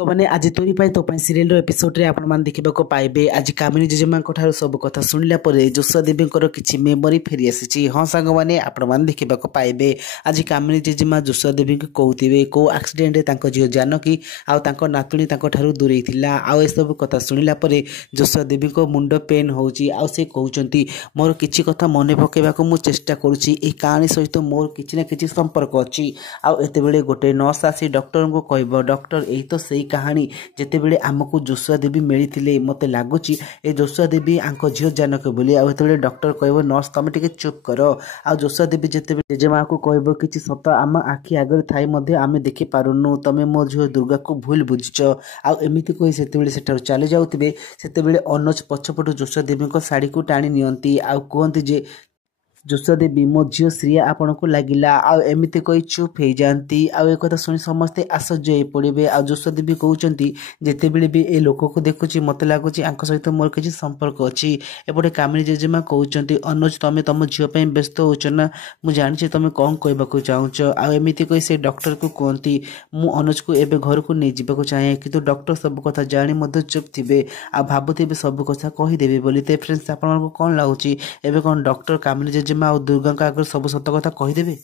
तो मैंने आज तोरी तो सीरियल एपिसोड रे आपण मान देखा पाइबे आज कामिनी जेजेमा सब कथा शुणिला जोशा देवी किसी मेमोरी फेरी आसी। हाँ सांग मैंने आपण मान देखा पाइबे आज कामिनी जेजेमा जोशा देवी को कहते कौ आक्सीडेंट झील जानकी आउ नातुणी दूरे आउ सब कथा शुणिला जोशा देवी को मुंड पेन हो से कहते मोर किसी कथा मन पकेबा मु चेष्टा करुँची कहानी सहित मोर किसी ना कि संपर्क अच्छी आते गोटे नर्स आसी डॉक्टर को कह डॉक्टर यही तो सही कहानी जितेबले आमको जोशुआ देवी मिलते मत लगुच ए जोशुआ देवी आंक झील जानक बोली आते डॉक्टर कह नर्स तुम टे चुप कर आ जोशुआ देवी जिते जेजेमा को कह कि सत आम आखि आगे थी आम देखी पारुनु तुम मो झील दुर्गा को भूल बुझीच आमती कही से चली जाऊे से अनुज पछपटू जोशुआ देवी शाढ़ी को टाणी नियंती आउ कहती जे जोशा देवी मो झील श्रिया आपण को लगिला आमती कही चुप हो जाती एक शुणी समस्ते आश्चर्य हो पड़े आ जोशा देवी कहते जितेबले भी ए लोक को देखुची मत लगुच सहित मोर किसी संपर्क अच्छी एपटे कामिनी जेजेमा कहते अनुज तुम तुम झील व्यस्त होना मुझे जानी तुम कौन कहवाक चाहूच आमती कही से डॉक्टर को कहती मु अनुज को एवं घर को नहीं जावाक चाहे कि डॉक्टर सब कथा जाणी चुप थे आ भावुवे सब कथा कहीदेवे बोली। तो फ्रेंड्स आपको कौन लगुच एवं कौन डॉक्टर कामिनी जेजेमा और दुर्गा आगे सब सत कथा कहीदेवे।